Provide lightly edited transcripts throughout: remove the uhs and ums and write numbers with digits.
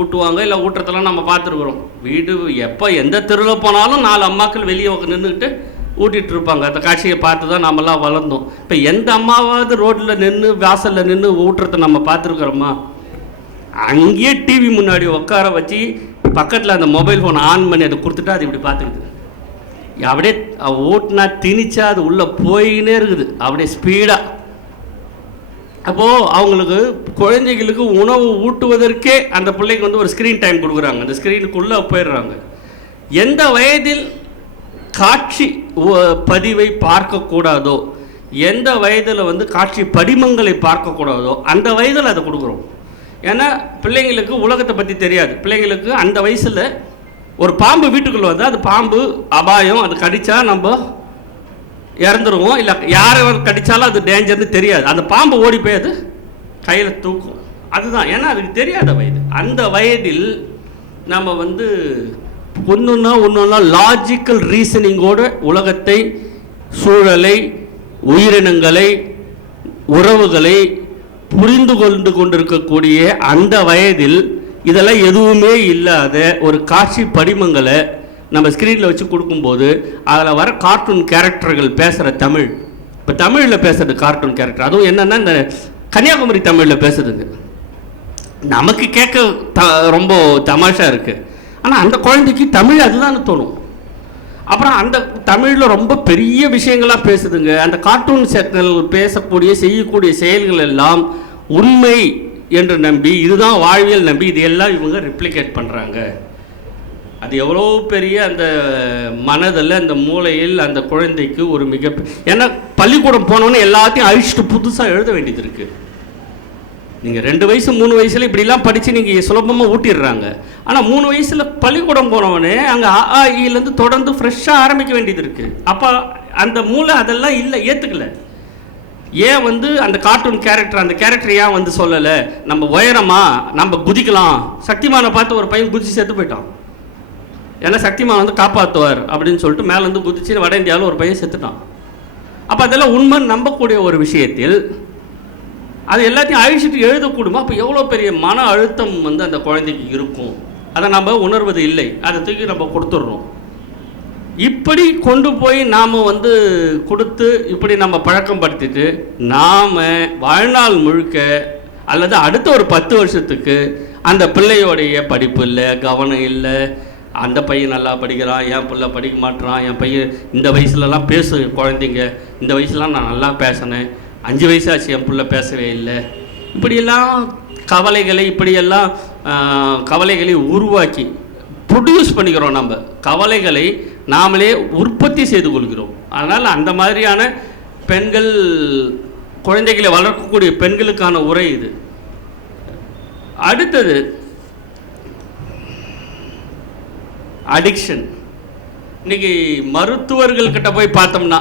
ஊட்டுவாங்க, இல்லை ஊட்டுறதெல்லாம் நம்ம பார்த்துருக்குறோம். வீடு எப்போ எந்த தெருவில் போனாலும் 4 அம்மாக்கள் வெளியே நின்றுக்கிட்டு ஊட்டிகிட்டு இருப்பாங்க. அந்த காட்சியை பார்த்து தான் நம்மலாம் வளர்ந்தோம். இப்போ எந்த அம்மாவாவது ரோட்டில் நின்று வாசலில் நின்று ஊட்டுறதை நம்ம பார்த்துருக்குறோமா? அங்கேயே டிவி முன்னாடி உட்கார வச்சு பக்கத்தில் அந்த மொபைல் ஃபோன் ஆன் பண்ணி அதை கொடுத்துட்டா அது இப்படி பார்த்துக்குது. அப்படியே ஊட்டினா திணிச்சா அது உள்ளே போயின்னே இருக்குது அப்படியே ஸ்பீடாக. அப்போது அவங்களுக்கு குழந்தைகளுக்கு உணவு ஊட்டுவதற்கே அந்த பிள்ளைக்கு ஒரு ஸ்க்ரீன் டைம் கொடுக்குறாங்க. அந்த ஸ்க்ரீனுக்குள்ளே போயிடுறாங்க. எந்த வயதில் காட்சி பதிவை பார்க்கக்கூடாதோ, எந்த வயதில் காட்சி படிமங்களை பார்க்கக்கூடாதோ அந்த வயதில் அதை கொடுக்குறோம். ஏன்னா பிள்ளைங்களுக்கு உலகத்தை பற்றி தெரியாது. பிள்ளைங்களுக்கு அந்த வயசில் ஒரு பாம்பு வீட்டுக்குள்ளே வந்தால் அது பாம்பு அபாயம், அது கடித்தா நம்ம இறந்துருவோம், இல்லை யாரை கடித்தாலும் அது டேஞ்சர்னு தெரியாது. அந்த பாம்பு ஓடி போய் அது கையில் தூக்கும். அதுதான், ஏன்னா அதுக்கு தெரியாத வயது. அந்த வயதில் நம்ம ஒன்றுன்னா லாஜிக்கல் ரீசனிங்கோடு உலகத்தை, சூழலை, உயிரினங்களை, உறவுகளை புரிந்து கொண்டிருக்கக்கூடிய அந்த வயதில் இதெல்லாம் எதுவுமே இல்லாத ஒரு காட்சி படிமங்களை நம்ம ஸ்க்ரீனில் வச்சு கொடுக்கும்போது அதில் வர கார்ட்டூன் கேரக்டர்கள் பேசுகிற தமிழ், இப்போ தமிழில் பேசுகிறது கார்ட்டூன் கேரக்டர், அதுவும் என்னென்னா இந்த கன்னியாகுமரி தமிழில் பேசுதுங்க. நமக்கு கேட்க ரொம்ப தமாஷாக இருக்குது. ஆனால் அந்த குழந்தைக்கு தமிழ் அதுதான் தோணும். அப்புறம் அந்த தமிழில் ரொம்ப பெரிய விஷயங்களாக பேசுதுங்க. அந்த கார்ட்டூன் சேனல் பேசக்கூடிய செய்யக்கூடிய செயல்கள் எல்லாம் உண்மை என்று நம்பி, இதுதான் வாழ்வியல் நம்பி இதையெல்லாம் இவங்க ரெப்ளிகேட் பண்ணுறாங்க. அது எவ்வளோ பெரிய அந்த மனதில், அந்த மூளையில் அந்த குழந்தைக்கு ஒரு ஏன்னா பள்ளிக்கூடம் போனோன்னே எல்லாத்தையும் அழிச்சிட்டு புதுசாக எழுத வேண்டியது இருக்குது. நீங்கள் 2 வயசு 3 வயசில் இப்படிலாம் படித்து நீங்கள் சுலபமாக ஊட்டிடுறாங்க. ஆனால் 3 வயசில் பள்ளிக்கூடம் போனவொடனே அங்கே ஆஇலேருந்து தொடர்ந்து ஃப்ரெஷ்ஷாக ஆரம்பிக்க வேண்டியது இருக்குது. அப்போ அந்த மூளை அதெல்லாம் இல்லை, ஏற்றுக்கலை. ஏன் அந்த கார்ட்டூன் கேரக்டர், அந்த கேரக்டர் ஏன் சொல்லலை, நம்ம உயரமா, நம்ம குதிக்கலாம். சக்திமானை பார்த்து ஒரு பையன் குதிச்சு செத்து போயிட்டான். ஏன்னா சக்திமான் காப்பாற்றுவார் அப்படின்னு சொல்லிட்டு மேலேருந்து குதிச்சு வட இந்தியாவில் ஒரு பையன் செத்துட்டான். அப்போ அதெல்லாம் உண்மைன்னு நம்பக்கூடிய ஒரு விஷயத்தில் அது எல்லாத்தையும் அழிச்சிட்டு எழுதக்கூடுமா? அப்போ எவ்வளோ பெரிய மன அழுத்தம் அந்த குழந்தைக்கு இருக்கும். அதை நம்ம உணர்வது இல்லை, அதை தூக்கி நம்ம கொடுத்துட்றோம். இப்படி கொண்டு போய் நாம் கொடுத்து இப்படி நம்ம பழக்கம் படுத்திட்டு நாம் வாழ்நாள் முழுக்க அல்லது அடுத்த ஒரு 10 வருஷத்துக்கு அந்த பிள்ளையோடைய படிப்பு இல்லை, கவனம் இல்லை. அந்த பையன் நல்லா படிக்கிறான், என் பிள்ளை படிக்க மாட்டேறான், என் பையன் இந்த வயசுலலாம் பேசு குழந்தைங்க, இந்த வயசுலாம் நான் நல்லா பேசினேன், 5 வயசாச்சு என் பிள்ளை பேசவே இல்லை. இப்படியெல்லாம் இப்படியெல்லாம் கவலைகளை உருவாக்கி ப்ரொடியூஸ் பண்ணிக்கிறோம். நம்ம கவலைகளை நாமளே உற்பத்தி செய்து கொள்கிறோம். அதனால் அந்த மாதிரியான பெண்கள், குழந்தைகளை வளர்க்கக்கூடிய பெண்களுக்கான உரை இது. அடுத்தது அடிக்ஷன். இன்றைக்கி மருத்துவர்கள்கிட்ட போய் பார்த்தோம்னா,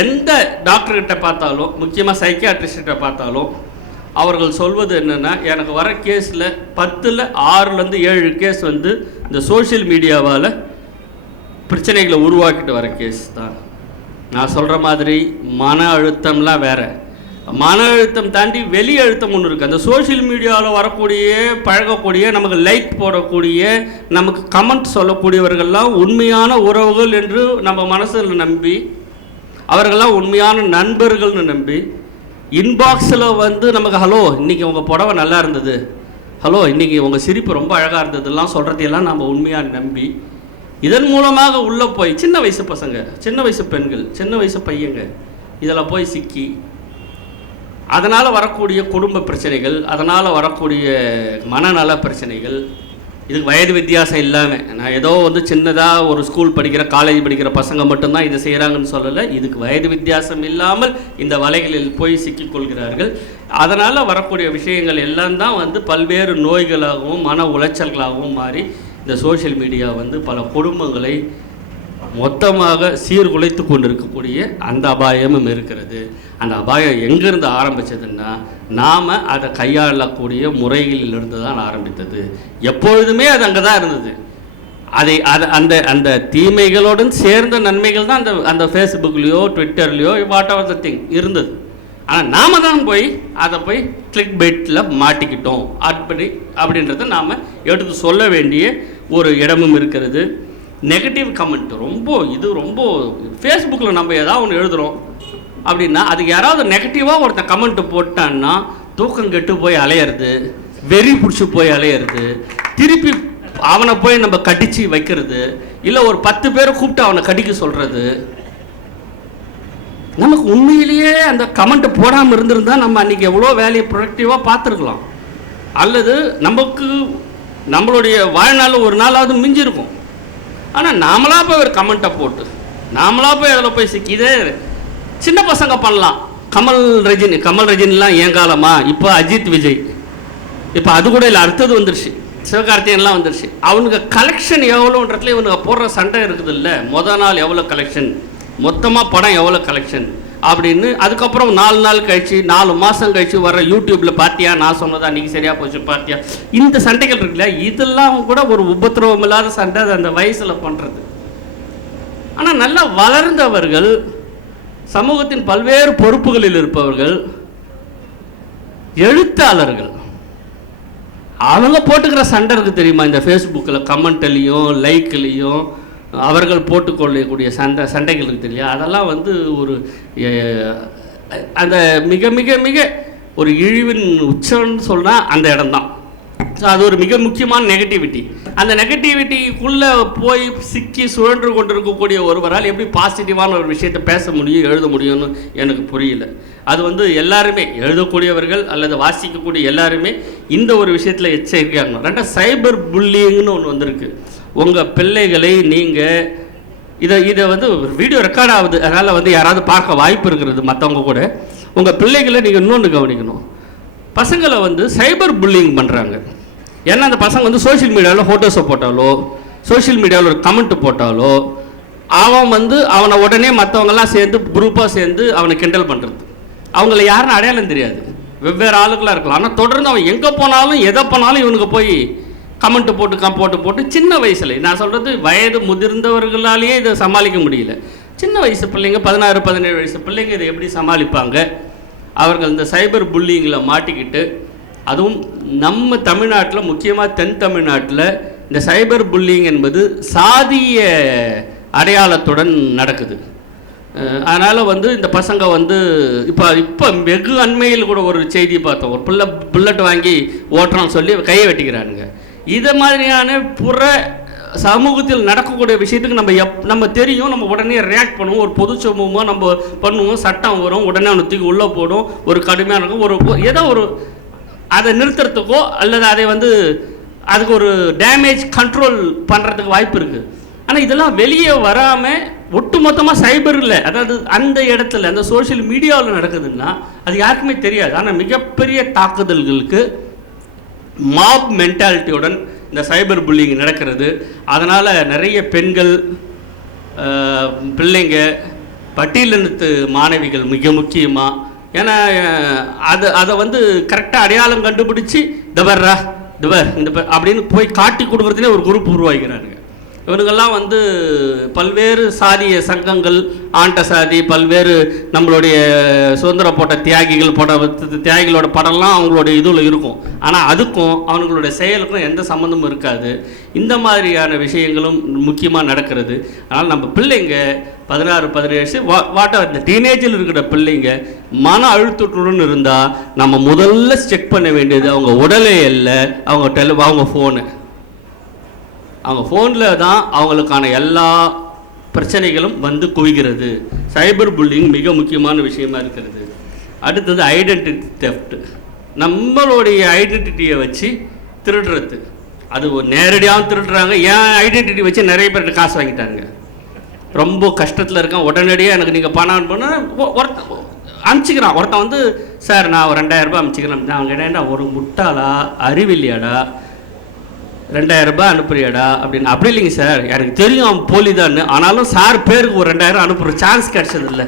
எந்த டாக்டர்கிட்ட பார்த்தாலும், முக்கியமாக சைக்கியாட்ரிஸ்ட்டை பார்த்தாலும் அவர்கள் சொல்வது என்னென்னா, எனக்கு வர கேஸில் 10ல் 6லேருந்து 7 கேஸ் இந்த சோஷியல் மீடியாவால் பிரச்சனைகளை உருவாக்கிட்டு வர கேஸ் தான். நான் சொல்கிற மாதிரி மன அழுத்தம்லாம் வேறு. மன அழுத்தம் தாண்டி வெளி அழுத்தம் ஒன்று இருக்குது. அந்த சோஷியல் மீடியாவில் வரக்கூடிய, பழகக்கூடிய, நமக்கு லைக் போடக்கூடிய, நமக்கு கமெண்ட் சொல்லக்கூடியவர்கள்லாம் உண்மையான உறவுகள் என்று நம்ம மனசில் நம்பி, அவர்கள்லாம் உண்மையான நண்பர்கள்னு நம்பி, இன்பாக்ஸில் நமக்கு ஹலோ இன்றைக்கி உங்கள் புடவை நல்லா இருந்தது, ஹலோ இன்றைக்கி உங்கள் சிரிப்பு ரொம்ப அழகாக இருந்ததுலாம் சொல்கிறதையெல்லாம் நம்ம உண்மையாக நம்பி, இதன் மூலமாக உள்ளே போய் சின்ன வயசு பசங்க, சின்ன வயசு பெண்கள், சின்ன வயசு பையங்க இதில் போய் சிக்கி, அதனால் வரக்கூடிய குடும்ப பிரச்சனைகள், அதனால் வரக்கூடிய மனநல பிரச்சனைகள், இதுக்கு வயது வித்தியாசம் இல்லாமல், நான் ஏதோ சின்னதாக ஒரு ஸ்கூல் படிக்கிற, காலேஜ் படிக்கிற பசங்க மட்டும்தான் இதை செய்கிறாங்கன்னு சொல்லலை. இதுக்கு வயது வித்தியாசம் இல்லாமல் இந்த வலைகளில் போய் சிக்கிக்கொள்கிறார்கள். அதனால் வரக்கூடிய விஷயங்கள் எல்லாம் தான் பல்வேறு நோய்களாகவும் மன உளைச்சல்களாகவும் மாறி இந்த சோஷியல் மீடியா பல குடும்பங்களை மொத்தமாக சீர்குலைத்து கொண்டிருக்கக்கூடிய அந்த அபாயமும் இருக்கிறது. அந்த அபாயம் எங்கேருந்து ஆரம்பித்ததுன்னா, நாம் அதை கையாளக்கூடிய முறைகளிலிருந்து தான் ஆரம்பித்தது. எப்பொழுதுமே அது அங்கே தான் இருந்தது. அந்த அந்த தீமைகளுடன் சேர்ந்த நன்மைகள் தான் அந்த ஃபேஸ்புக்லேயோ ட்விட்டர்லேயோ வாட் எவர் த திங் இருந்தது. ஆனால் நாம தான் போய் அதை போய் கிளிக் பைட்டில் மாட்டிக்கிட்டோம் அப்படின்றத நாம் எடுத்து சொல்ல வேண்டிய ஒரு இடமும் இருக்கிறது. நெகட்டிவ் கமெண்ட் ரொம்ப ஃபேஸ்புக்கில் நம்ம ஏதாவது ஒன்று எழுதுகிறோம் அப்படின்னா அதுக்கு யாராவது நெகட்டிவாக ஒருத்தன் கமெண்ட் போட்டான்னா தூக்கம் கெட்டு போய் அலையிறது, வெறி பிடிச்சி போய் அலையிறது, திருப்பி அவனை போய் நம்ம கடிச்சு வைக்கிறது, இல்லை ஒரு 10 பேரை கூப்பிட்டு அவனை கடிக்க சொல்கிறது. நமக்கு உண்மையிலேயே அந்த கமெண்ட் போடாமல் இருந்திருந்தால் நம்ம அன்றைக்கி எவ்வளோ வேலையை ப்ரொடக்டிவாக பார்த்துருக்கலாம். அல்லது நம்மளுடைய வாழ்நாள் ஒரு நாளாவது மிஞ்சிருக்கும். ஆனால் நாமளாக போய் ஒரு கமெண்ட்டை போட்டு நாமளாக போய் அதில் போய் சிக்கிதே. சின்ன பசங்க பண்ணலாம். கமல் ரஜினிலாம் ஏன் காலமா, இப்போ அஜித் விஜய், இப்போ அது கூட இல்லை, அடுத்தது வந்துருச்சு, சிவகார்த்திகேயன்லாம் வந்துருச்சு. அவனுக்கு கலெக்ஷன் எவ்வளோன்றதுல இவனுக்கு போடுற சண்டை இருக்குது இல்லை, மொதல் நாள் எவ்வளோ கலெக்ஷன், மொத்தமாக படம் எவ்வளோ கலெக்ஷன் அப்படின்னு. அதுக்கப்புறம் 4 நாள் கழிச்சு 4 மாதம் கழிச்சு வர யூடியூப்பில் பார்த்தியா, நான் சொன்னதா அன்றைக்கி சரியாக போச்சு பார்த்தியா, இந்த சண்டைகள் இருக்குல்ல, இதெல்லாம் கூட ஒரு உபத்திரவம் இல்லாத சண்டை அந்த வயசில் பண்ணுறது. ஆனால் நல்லா வளர்ந்தவர்கள், சமூகத்தின் பல்வேறு பொறுப்புகளில் இருப்பவர்கள், எழுத்தாளர்கள், அவங்க போட்டுக்கிற சண்டை இருக்குது தெரியுமா, இந்த ஃபேஸ்புக்கில் கமெண்ட்லேயும் லைக்லேயும் அவர்கள் போட்டுக்கொள்ளக்கூடிய சண்டைகள் இருக்குது இல்லையா, அதெல்லாம் ஒரு அந்த மிக மிக மிக ஒரு இழிவின் உச்சம்னு சொன்னால் அந்த இடம்தான். ஸோ அது ஒரு மிக முக்கியமான நெகட்டிவிட்டி. அந்த நெகட்டிவிட்டிக்குள்ளே போய் சிக்கி சுழன்று கொண்டு இருக்கக்கூடிய ஒருவரால் எப்படி பாசிட்டிவான ஒரு விஷயத்தை பேச முடியும், எழுத முடியும்னு எனக்கு புரியல. அது எல்லாருமே எழுதக்கூடியவர்கள் அல்லது வாசிக்கக்கூடிய எல்லாருமே இந்த ஒரு விஷயத்தில் எச்சரிக்கையாகணும். 2 சைபர் புல்லிங்னு ஒன்று வந்திருக்கு. உங்கள் பிள்ளைகளை நீங்கள் இதை வீடியோ ரெக்கார்ட் ஆகுது, அதனால் யாராவது பார்க்க வாய்ப்பு இருக்கிறது மற்றவங்க கூட. உங்கள் பிள்ளைகளை நீங்கள் இன்னொன்று கவனிக்கணும். பசங்களை சைபர் புல்லிங் பண்ணுறாங்க. ஏன்னா அந்த பசங்க சோஷியல் மீடியாவில் ஃபோட்டோஸை போட்டாலோ, சோஷியல் மீடியாவில் ஒரு கமெண்ட் போட்டாலோ, அவன் அவனை உடனே மற்றவங்கெல்லாம் சேர்ந்து குரூப்பாக சேர்ந்து அவனை கிண்டல் பண்ணுறது. அவங்கள யாருன்னு அடையாளம் தெரியாது, வெவ்வேறு ஆளுக்கெல்லாம் இருக்கலாம். ஆனால் தொடர்ந்து அவன் எங்கே போனாலும் எதை போனாலும் இவனுக்கு போய் கமெண்ட் போட்டு சின்ன வயசில், நான் சொல்கிறது வயது முதிர்ந்தவர்களாலேயே இதை சமாளிக்க முடியல. சின்ன வயசு பிள்ளைங்க, 16-17 வயசு பிள்ளைங்க இதை எப்படி சமாளிப்பாங்க? அவர்கள் இந்த சைபர் புல்லிங்கில் மாட்டிக்கிட்டு, அதுவும் நம்ம தமிழ்நாட்டில், முக்கியமாக தென் தமிழ்நாட்டில் இந்த சைபர் புல்லிங் என்பது சாதிய அடையாளத்துடன் நடக்குது. அதனால் இந்த பசங்க இப்போ வெகு அண்மையில் கூட ஒரு செய்தி பார்த்தோம். ஒரு புல்லட் வாங்கி ஓட்டுறான்னு சொல்லி கையை வெட்டிக்கிறானுங்க. இதை மாதிரியான புற சமூகத்தில் நடக்கக்கூடிய விஷயத்துக்கு நம்ம தெரியும், நம்ம உடனே ரியாக்ட் பண்ணுவோம். ஒரு பொது சமூகமாக நம்ம பண்ணுவோம், சட்டம் வரும், உடனே அவனை தூக்கி உள்ளே போடும். ஒரு கடுமையான இருக்கும், ஏதோ ஒரு அதை நிறுத்துறதுக்கோ அல்லது அதை அதுக்கு ஒரு டேமேஜ் கண்ட்ரோல் பண்ணுறதுக்கு வாய்ப்பு இருக்குது. ஆனால் இதெல்லாம் வெளியே வராமல் ஒட்டுமொத்தமாக சைபரில், அதாவது அந்த இடத்துல அந்த சோஷியல் மீடியாவில் நடக்குதுன்னா அது யாருக்குமே தெரியாது. ஆனால் மிகப்பெரிய தாக்குதல்களுக்கு மாப் மென்டாலிட்டியுடன் இந்த சைபர் புல்லிங் நடக்கிறது. அதனால் நிறைய பெண்கள், பிள்ளைங்க, பட்டியலினத்து மாணவிகள் மிக முக்கியமாக, ஏன்னா அதை கரெக்டாக அடையாளம் கண்டுபிடிச்சி தபர் இந்த அப்படின்னு போய் காட்டி கொடுக்குறதுனே ஒரு குரூப் உருவாக்கிறாங்க. இவனுங்கெல்லாம் பல்வேறு சாதிய சங்கங்கள், ஆண்ட சாதி, பல்வேறு நம்மளுடைய சுதந்திர போட்ட தியாகிகளோட படம்லாம் அவங்களுடைய இதில் இருக்கும். ஆனால் அதுக்கும் அவங்களுடைய செயலுக்கும் எந்த சம்மந்தமும் இருக்காது. இந்த மாதிரியான விஷயங்களும் முக்கியமாக நடக்கிறது. அதனால் நம்ம பிள்ளைங்க 16-17 வயசு வாட்டர் இந்த டீனேஜில் இருக்கிற பிள்ளைங்க மன அழுத்தத்துடன் இருந்தால் நம்ம முதல்ல செக் பண்ண வேண்டியது அவங்க உடலே இல்லை, அவங்க ஃபோனு. அவங்க ஃபோனில் தான் அவங்களுக்கான எல்லா பிரச்சனைகளும் குவிகிறது. சைபர் புல்லிங் மிக முக்கியமான விஷயமா இருக்கிறது. அடுத்தது ஐடென்டிட்டி தெஃப்ட். நம்மளுடைய ஐடென்டிட்டியை வச்சு திருடுறது. அது ஒரு நேரடியாகவும் திருடுறாங்க. ஏன் ஐடென்டிட்டி வச்சு நிறைய பேர்கிட்ட காசு வாங்கிட்டாங்க. ரொம்ப கஷ்டத்தில் இருக்கான், உடனடியாக எனக்கு நீங்கள் பணம் அனுப்பணும் அனுப்பிச்சிக்கிறான். ஒருத்தன் சார் நான் ஒரு 2000 ரூபாய் அனுப்பிச்சிக்கிறேன். நான் கேட்டேன்டா ஒரு முட்டாளா, அறிவில்லையாடா, 2000 ரூபாய் அனுப்புறியாடா அப்படின்னு. அப்படி இல்லைங்க சார், எனக்கு தெரியும் அவன் போலிதான்னு, ஆனாலும் சார் பேருக்கு ஒரு 2000 அனுப்புகிற சான்ஸ் கிடச்சதில்ல.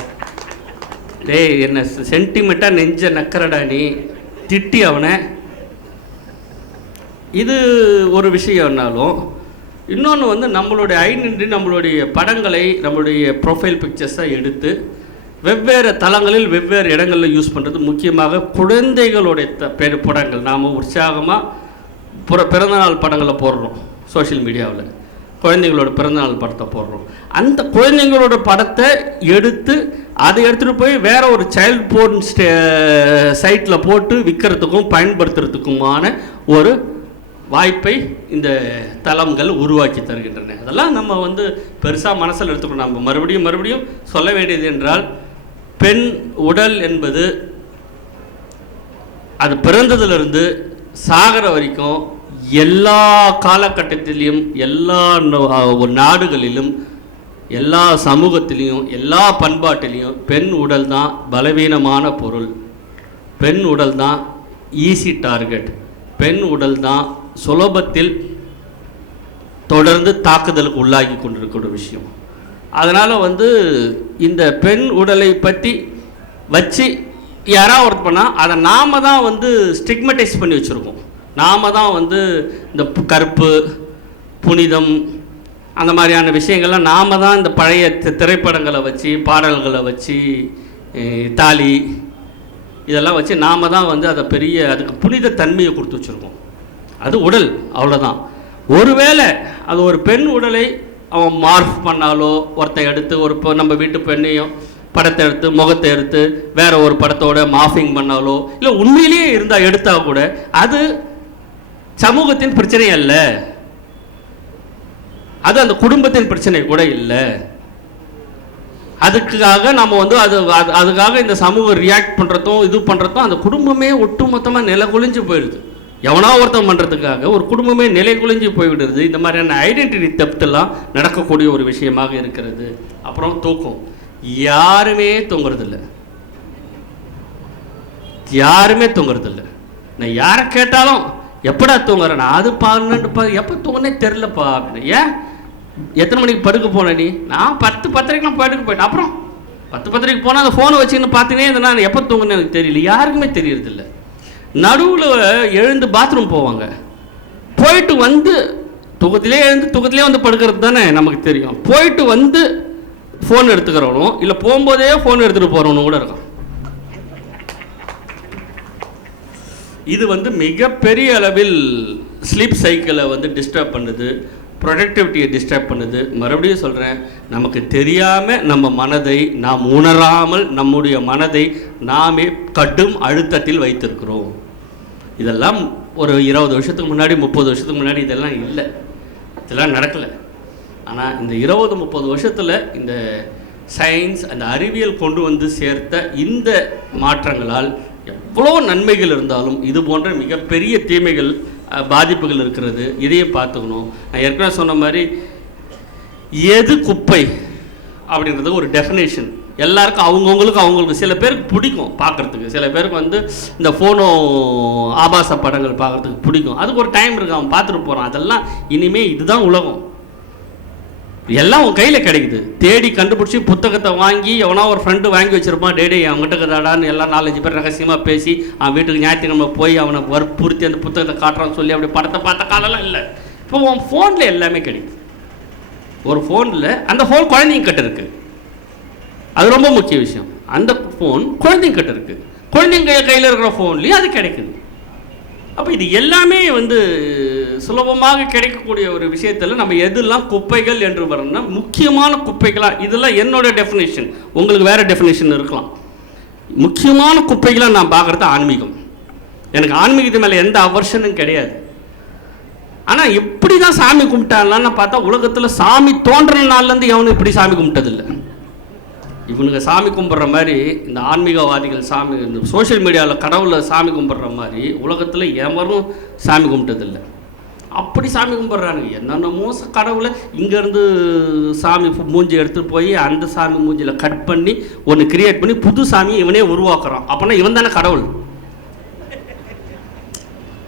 டேய் என்ன சென்டிமெண்ட்டாக நெஞ்ச நக்கறடா நீ, திட்டி அவனை. இது ஒரு விஷயம்னாலும் இன்னொன்று நம்மளுடைய ஐடென்டிட்டி, நம்மளுடைய படங்களை, நம்மளுடைய ப்ரொஃபைல் பிக்சர்ஸை எடுத்து வெவ்வேறு தளங்களில் வெவ்வேறு இடங்களில் யூஸ் பண்ணுறது. முக்கியமாக குழந்தைகளுடைய படங்கள் நாம் உற்சாகமாக பிறந்தநாள் படங்களை போடுறோம் சோஷியல் மீடியாவில், குழந்தைங்களோட பிறந்தநாள் படத்தை போடுறோம். அந்த குழந்தைங்களோட படத்தை அதை எடுத்துகிட்டு போய் வேற ஒரு சைல்டு போர்ன் சைட்டில் போட்டு விற்கிறதுக்கும் பயன்படுத்துறதுக்குமான ஒரு வாய்ப்பை இந்த தளங்கள் உருவாக்கி தருகின்றன. அதெல்லாம் நம்ம பெருசாக மனசில் எடுத்துக்கணும். நம்ம மறுபடியும் சொல்ல வேண்டியது என்றால், பெண் உடல் என்பது அது பிறந்ததிலிருந்து சாகிற வரைக்கும் எல்லா காலகட்டத்திலையும் எல்லா நாடுகளிலும் எல்லா சமூகத்திலையும் எல்லா பண்பாட்டிலையும் பெண் உடல் தான் பலவீனமான பொருள். பெண் உடல் தான் ஈஸி டார்கெட். பெண் உடல் தான் சுலபத்தில் தொடர்ந்து தாக்குதலுக்கு உள்ளாகி கொண்டிருக்கிற விஷயம். அதனால் இந்த பெண் உடலை பற்றி வச்சு யாராவது ஒர்க் பண்ணால் அதை நாம் தான் ஸ்டிக்மடைஸ் பண்ணி வச்சுருக்கோம். நாம் தான் இந்த கற்பு, புனிதம், அந்த மாதிரியான விஷயங்கள்லாம் நாம் தான் இந்த பழைய திரைப்படங்களை வச்சு, பாடல்களை வச்சு, தாலி இதெல்லாம் வச்சு நாம் தான் அதை அதுக்கு புனித தன்மையை கொடுத்து வச்சுருக்கோம். அது உடல், அவ்வளோதான். ஒருவேளை அது ஒரு பெண் உடலை அவன் மார்ஃப் பண்ணாலோ, ஒருத்தன் எடுத்து நம்ம வீட்டு பெண்ணையும் படத்தை எடுத்து முகத்தை எடுத்து வேற ஒரு படத்தோட மார்ஃபிங் பண்ணாலோ, இல்லை உண்மையிலேயே இருந்தால் எடுத்தால் கூட அது சமூகத்தின் பிரச்சனை அல்ல, அது அந்த குடும்பத்தின் பிரச்சனை கூட இல்லை. அதுக்காக நம்ம அதுக்காக இந்த சமூகம் ரியாக்ட் பண்ணுறதும் இது பண்ணுறதும் அந்த குடும்பமே ஒட்டுமொத்தமாக நிலை குலைஞ்சு போயிடுது. எவனோ ஒருத்தம் பண்ணுறதுக்காக ஒரு குடும்பமே நிலை குலைஞ்சு போய்விடுறது. இந்த மாதிரியான ஐடென்டிட்டி தெப்டெல்லாம் நடக்கக்கூடிய ஒரு விஷயமாக இருக்கிறது. அப்புறம் தூக்கம், யாருமே தூங்குறதில்லை. நான் யாரை கேட்டாலும் எப்படா தூங்குறேன், நான் அது 12 எப்போ தூங்குனே தெரிலப்பா அப்படின்னு. ஏன் எத்தனை மணிக்கு படுக்க போன நீ? நான் 10-10:30 படுக்க போயிட்டேன். அப்புறம் 10-10:30 போனால் அந்த ஃபோனை வச்சுக்கின்னு பார்த்துனே இருந்தேன். நான் எப்போ தூங்குனேன்னு எனக்கு தெரியல. யாருக்குமே தெரியறதில்ல. நடுவில் எழுந்து பாத்ரூம் போவாங்க, போயிட்டு தூக்கத்திலே எழுந்து தூக்கத்திலே படுக்கிறது தானே நமக்கு தெரியும். போயிட்டு ஃபோன் எடுத்துக்கிறவனும் இல்லை போகும்போதே ஃபோன் எடுத்துகிட்டு போகிறவனும் கூட இருக்கான். இது மிகப்பெரிய அளவில் ஸ்லீப் சைக்கிளை டிஸ்டர்ப் பண்ணுது, ப்ரொடக்டிவிட்டியை டிஸ்டர்ப் பண்ணுது. மறுபடியும் சொல்கிறேன், நமக்கு தெரியாமல் நம்ம மனதை நாம் உணராமல் நம்முடைய மனதை நாமே கடும் அழுத்தத்தில் வைத்திருக்கிறோம். இதெல்லாம் ஒரு 20 வருஷத்துக்கு முன்னாடி 30 வருஷத்துக்கு முன்னாடி இதெல்லாம் இல்லை, இதெல்லாம் நடக்கலை. ஆனால் இந்த 20-30 வருஷத்தில் இந்த சயின்ஸ் அந்த அறிவியல் கொண்டு சேர்த்த இந்த மாற்றங்களால் எவ்வளோ நன்மைகள் இருந்தாலும் இது போன்ற மிகப்பெரிய தீமைகள் பாதிப்புகள் இருக்கிறது. இதையே பார்த்துக்கணும். நான் ஏற்கனவே சொன்ன மாதிரி எது குப்பை அப்படின்றது ஒரு டெஃபினேஷன். எல்லாருக்கும் அவங்களுக்கு சில பேருக்கு பிடிக்கும் பார்க்குறதுக்கு, சில பேருக்கு இந்த ஃபோனோ ஆபாச படங்கள் பார்க்குறதுக்கு பிடிக்கும். அதுக்கு ஒரு டைம் இருக்குது, அவன் பார்த்துட்டு போகிறான். அதெல்லாம் இனிமேல் இதுதான் உலகம், எல்லாம் உன் கையில் கிடைக்குது. தேடி கண்டுபிடிச்சி புத்தகத்தை வாங்கி எவனா ஒரு ஃப்ரெண்டு வாங்கி வச்சுருப்பான், டேடே அவங்ககிட்ட கதாடான்னு எல்லாம் 4-5 பேர் ரகசியமாக பேசி அவன் வீட்டுக்கு ஞாயிற்றுக்கிழமை போய் அவனை வற்புறுத்தி அந்த புத்தகத்தை காட்டுறான்னு சொல்லி அப்படி படத்தை பார்த்த காலெல்லாம் இல்லை. இப்போ உன் ஃபோனில் எல்லாமே கிடைக்குது. ஒரு ஃபோனில் அந்த ஃபோன் குழந்தைங்க கிட்ட இருக்குது, அது ரொம்ப முக்கிய விஷயம். அந்த ஃபோன் குழந்தைங்க கிட்ட இருக்குது, குழந்தைங்க கையில் இருக்கிற ஃபோன்லேயும் அது கிடைக்குது. அப்போ இது எல்லாமே சுலபமாக கிடைக்கக்கூடிய ஒரு விஷயத்தில் நம்ம எதெல்லாம் குப்பைகள் என்று வரணும்னா முக்கியமான குப்பைகளாக, இதெல்லாம் என்னோட டெஃபினேஷன், உங்களுக்கு வேறு டெஃபினேஷன் இருக்கலாம். முக்கியமான குப்பைகளாக நான் பார்க்குறது ஆன்மீகம். எனக்கு ஆன்மீகத்து மேலே எந்த அவர்ஷனும் கிடையாது. ஆனால் எப்படி தான் சாமி கும்பிட்டாங்களான்னு பார்த்தா உலகத்தில் சாமி தோன்ற நாள்லேருந்து எவனும் இப்படி சாமி கும்பிட்டதில்லை. இவனுங்க சாமி கும்பிட்ற மாதிரி இந்த ஆன்மீகவாதிகள் சாமி இந்த சோஷியல் மீடியாவில் கடவுளை சாமி கும்பிட்ற மாதிரி உலகத்தில் எவரும் சாமி கும்பிட்டதில்லை. அப்படி சாமி கும்பிட்றானுங்க. என்னென்னமோ கடவுளை இங்கேருந்து சாமி மூஞ்சி எடுத்துகிட்டு போய் அந்த சாமி மூஞ்சியில் கட் பண்ணி ஒன்று கிரியேட் பண்ணி புது சாமியை இவனே உருவாக்குறான். அப்போனா இவன் தானே கடவுள்.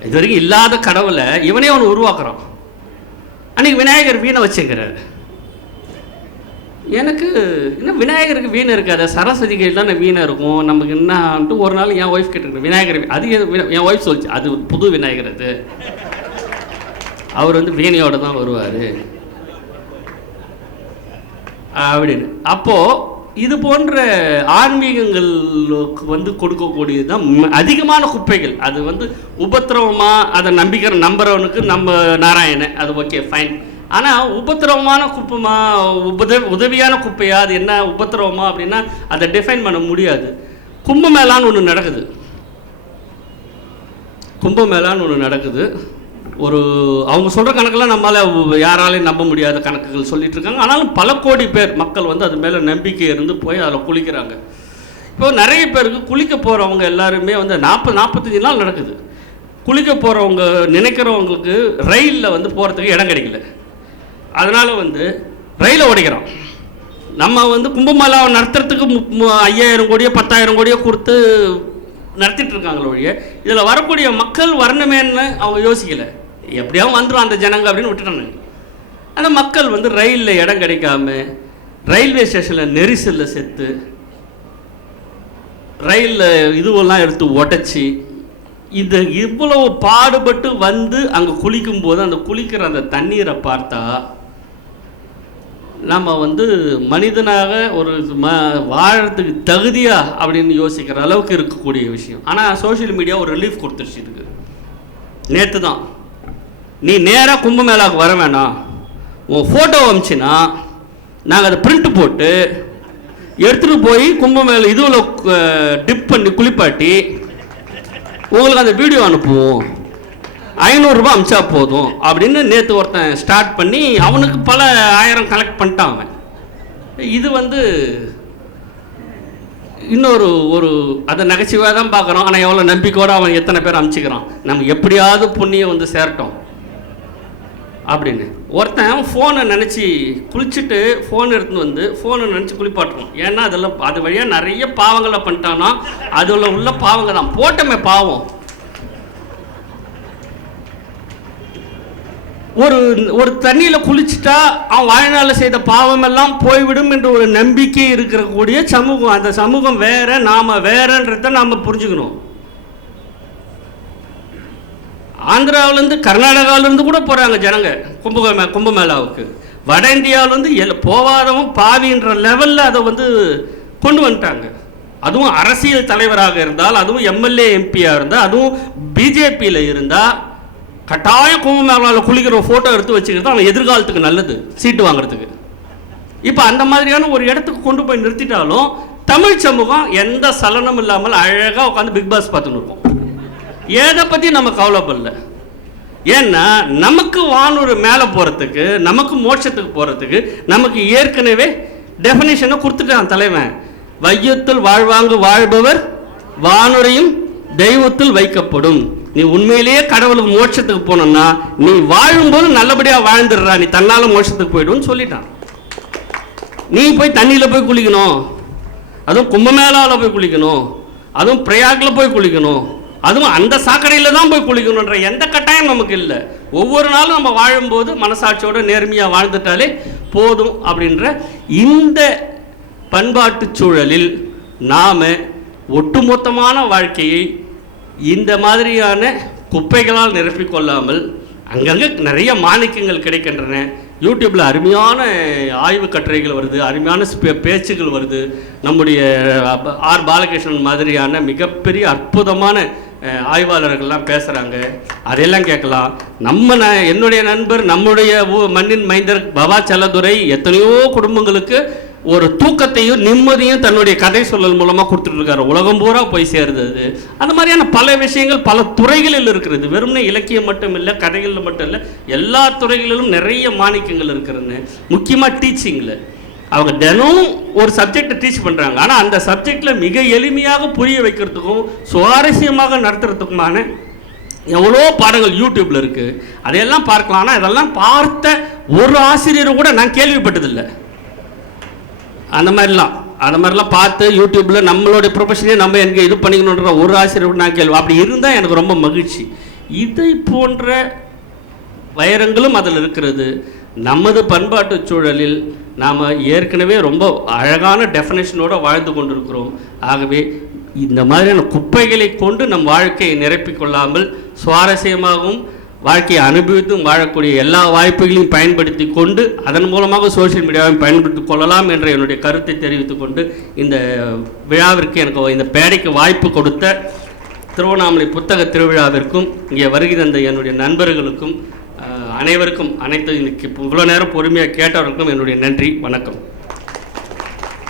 இது வரைக்கும் இல்லாத கடவுளை இவனே ஒன்று உருவாக்குறான். அன்றைக்கி விநாயகர் வீணை வச்சுக்கிறார். எனக்கு இன்னும் விநாயகருக்கு வீணை இருக்காது, சரஸ்வதி கையில் தான் வீணை இருக்கும். நமக்கு என்னன்ட்டு ஒரு நாள் என் ஒய்ஃப் கேட்டுருக்கேன், விநாயகர் அது என் ஒய்ஃப் சொல்லிச்சு, அது புது விநாயகர், அது அவர் வீணையோடு தான் வருவார் அப்படின்னு. அப்போது இது போன்ற ஆன்மீகங்களுக்கு வந்து கொடுக்கக்கூடியது தான் அதிகமான குப்பைகள். அது வந்து உபத்திரவமாக அதை நம்புறவனுக்கு நம்ம நாராயணன், அது ஓகே ஃபைன். ஆனால் உபத்திரவமான குப்பைமா, உதவியான குப்பையா, அது என்ன உபத்திரவமா அப்படின்னா அதை டிஃபைன் பண்ண முடியாது. கும்பமேளான்னு ஒன்று நடக்குது. கும்பமேளான்னு ஒன்று நடக்குது. ஒரு அவங்க சொல்கிற கணக்கெல்லாம் நம்மளால் யாராலையும் நம்ப முடியாத கணக்குகள் சொல்லிட்டு இருக்காங்க. ஆனாலும் பல கோடி பேர் மக்கள் வந்து அது மேலே நம்பிக்கை இருந்து போய் அதில் குளிக்கிறாங்க. இப்போ நிறைய பேருக்கு குளிக்க போகிறவங்க எல்லாருமே வந்து 40-45 நாள் நடக்குது. குளிக்க போகிறவங்க நினைக்கிறவங்களுக்கு ரயிலில் வந்து போகிறதுக்கு இடம் கிடைக்கல. அதனால் வந்து ரயிலை உடைக்கிறோம். நம்ம வந்து கும்பமேளாவை நடத்துறதுக்கு 5000 கோடியோ 10,000 கோடியோ கொடுத்து நடத்திட்டு இருக்காங்களோ ஒழிய இதில் வரக்கூடிய மக்கள் வரணுமேன்னு அவங்க யோசிக்கலை. எப்படியாவும் வந்துடும் அந்த ஜனங்க அப்படின்னு விட்டுட்டாங்க. அந்த மக்கள் வந்து ரயிலில் இடம் கிடைக்காம ரயில்வே ஸ்டேஷனில் நெரிசலில் செத்து ரயிலில் இதுவெல்லாம் எடுத்து உடச்சி இந்த இவ்வளவு பாடுபட்டு வந்து அங்கே குளிக்கும்போது அந்த குளிக்கிற அந்த தண்ணீரை பார்த்தா நம்ம வந்து மனிதனாக ஒரு வாழறதுக்கு தகுதியா அப்படின்னு யோசிக்கிற அளவுக்கு இருக்கக்கூடிய விஷயம். ஆனால் சோஷியல் மீடியா ஒரு ரிலீஃப் கொடுத்துருச்சு இருக்கு. நேற்று தான் நீ நேராக கும்பமேளாவுக்கு வர வேணாம், உன் ஃபோட்டோ அமிச்சின்னா நாங்கள் அதை பிரிண்ட் போட்டு எடுத்துகிட்டு போய் கும்பமேளா இதுவில் டிப் பண்ணி குளிப்பாட்டி உங்களுக்கு அந்த வீடியோ அனுப்புவோம், 500 ரூபாய் அமிச்சா போதும் அப்படின்னு நேற்று ஒருத்தன் ஸ்டார்ட் பண்ணி அவனுக்கு பல 1000 கலெக்ட் பண்ணிட்டான் அவன். இது வந்து இன்னொரு அதை நகைச்சுவையாக தான் பார்க்குறோம். ஆனால் எவ்வளோ நம்பிக்கையோடு அவன் எத்தனை பேர் அமுச்சிக்கிறான், நம்ம எப்படியாவது புண்ணியம் வந்து சேரட்டும் அப்படின்னு. ஒருத்தன் ஃபோனை நினச்சி குளிச்சுட்டு ஃபோன் எடுத்துன்னு வந்து ஃபோனை நினச்சி குளிப்பாட்டணும். ஏன்னா அதெல்லாம் அது வழியாக நிறைய பாவங்களை பண்ணிட்டான்னா அதில் உள்ள பாவங்க தான் போட்டமே பாவம். ஒரு தண்ணியில் குளிச்சுட்டா அவன் வாழ்நாளில் செய்த பாவமெல்லாம் போய்விடும் என்ற ஒரு நம்பிக்கை இருக்கக்கூடிய சமூகம். அந்த சமூகம் வேற, நாம் வேறன்றதை நாம் புரிஞ்சுக்கணும். ஆந்திராவிலேருந்து கர்நாடகாவிலேருந்து கூட போகிறாங்க ஜனங்க கும்பமேளாவுக்கு. வட இந்தியாவிலேருந்து போகாதவன் பாவின்ற லெவலில் அதை வந்து கொண்டு வந்துட்டாங்க. அதுவும் அரசியல் தலைவராக இருந்தால், அதுவும் எம்எல்ஏ எம்பியாக இருந்தால், அதுவும் பிஜேபியில் இருந்தால் கட்டாயம் கும்பமேளாவில் குளிக்கிற ஃபோட்டோ எடுத்து வச்சுக்கிறது அவன் எதிர்காலத்துக்கு நல்லது, சீட்டு வாங்குறதுக்கு. இப்போ அந்த மாதிரியான ஒரு இடத்துக்கு கொண்டு போய் நிறுத்திட்டாலும் தமிழ் சமூகம் எந்த சலனமும் இல்லாமல் அழகாக உட்காந்து பிக் பாஸ் பார்த்துன்னு இருக்கோம். எதை பற்றி நம்ம கவலைப்படல. ஏன்னா நமக்கு வானூர் மேலே போகிறதுக்கு, நமக்கு மோட்சத்துக்கு போகிறதுக்கு நமக்கு ஏற்கனவே டெஃபினேஷனை கொடுத்துட்டான் தலைவன். வையத்தில் வாழ்வாங்கு வாழ்பவர் வானுரையும் தெய்வத்தில் வைக்கப்படும். நீ உண்மையிலேயே கடவுளுக்கு மோட்சத்துக்கு போனோம்னா நீ வாழும்போது நல்லபடியாக வாழ்ந்துடுறா, நீ தன்னால் மோட்சத்துக்கு போய்டுன்னு சொல்லிட்டான். நீ போய் தண்ணியில் போய் குளிக்கணும், அதுவும் கும்பமேளாவில் போய் குளிக்கணும், அதுவும் பிரயாகில் போய் குளிக்கணும், அதுவும் அந்த சாக்கடையில் தான் போய் குளிக்கணுன்ற எந்த கட்டாயம் நமக்கு இல்லை. ஒவ்வொரு நாளும் நம்ம வாழும்போது மனசாட்சியோட நேர்மையாக வாழ்ந்துட்டாலே போதும் அப்படின்ற இந்த பண்பாட்டு சூழலில் நாம் ஒட்டுமொத்தமான வாழ்க்கையை இந்த மாதிரியான குப்பைகளால் நிரப்பிக்கொள்ளாமல், அங்கங்கே நிறைய மாணிக்கங்கள் கிடைக்கின்றன. யூடியூப்பில் அருமையான ஆய்வு கட்டுரைகள் வருது, அருமையான பேச்சுகள் வருது. நம்முடைய ஆர் பாலகிருஷ்ணன் மாதிரியான மிகப்பெரிய அற்புதமான ஆய்வாளர்கள்லாம் பேசுகிறாங்க. அதையெல்லாம் கேட்கலாம். என்னுடைய நண்பர், நம்முடைய மண்ணின் மைந்தர் பவா செல்லதுரை எத்தனையோ குடும்பங்களுக்கு ஒரு தூக்கத்தையும் நிம்மதியும் தன்னுடைய கதை சொல்லல் மூலமாக கொடுத்துட்டு இருக்காரு. உலகம் பூரா போய் சேருது. அந்த மாதிரியான பல விஷயங்கள் பல துறைகளில் இருக்கிறது. வெறும்னே இலக்கியம் மட்டும் இல்லை, கதைகளில் மட்டும் இல்லை, எல்லா துறைகளிலும் நிறைய மாணிக்கங்கள் இருக்கிறது. முக்கியமாக டீச்சிங்கில் அவங்க தினம் ஒரு சப்ஜெக்டை டீச் பண்ணுறாங்க. ஆனால் அந்த சப்ஜெக்டில் மிக எளிமையாக புரிய வைக்கிறதுக்கும் சுவாரஸ்யமாக நடத்துறதுக்குமான எவ்வளோ பாடங்கள் யூடியூப்பில் இருக்குது. அதையெல்லாம் பார்க்கலாம். ஆனால் இதெல்லாம் பார்த்த ஒரு ஆசிரியரை கூட நான் கேள்விப்பட்டதில்லை. அந்த மாதிரிலாம் பார்த்து யூடியூப்பில் நம்மளுடைய ப்ரொஃபஷனே நம்ம எனக்கு இது பண்ணிக்கணுன்ற ஒரு ஆசிரியர் நான் கேள்வி. அப்படி இருந்தால் எனக்கு ரொம்ப மகிழ்ச்சி. இதை போன்ற வைரங்களும் அதில் இருக்கிறது. நமது பண்பாட்டு சூழலில் நாம் ஏற்கனவே ரொம்ப அழகான டெஃபினேஷனோடு வாழ்ந்து கொண்டிருக்கிறோம். ஆகவே இந்த மாதிரியான குப்பைகளை கொண்டு நம் வாழ்க்கையை நிரப்பிக்கொள்ளாமல் சுவாரஸ்யமாகவும் வாழ்க்கையை அனுபவித்தும் வாழக்கூடிய எல்லா வாய்ப்புகளையும் பயன்படுத்தி கொண்டு அதன் மூலமாக சோஷியல் மீடியாவை பயன்படுத்தி கொள்ளலாம் என்ற என்னுடைய கருத்தை தெரிவித்துக் கொண்டு இந்த விழாவிற்கு எனக்கு இந்த பேடைக்கு வாய்ப்பு கொடுத்த திருவண்ணாமலை புத்தக திருவிழாவிற்கும் இங்கே வருகை தந்த என்னுடைய நண்பர்களுக்கும் அனைவருக்கும் இன்னைக்கு இவ்வளோ நேரம் பொறுமையாக கேட்டவர்களுக்கும் என்னுடைய நன்றி, வணக்கம்.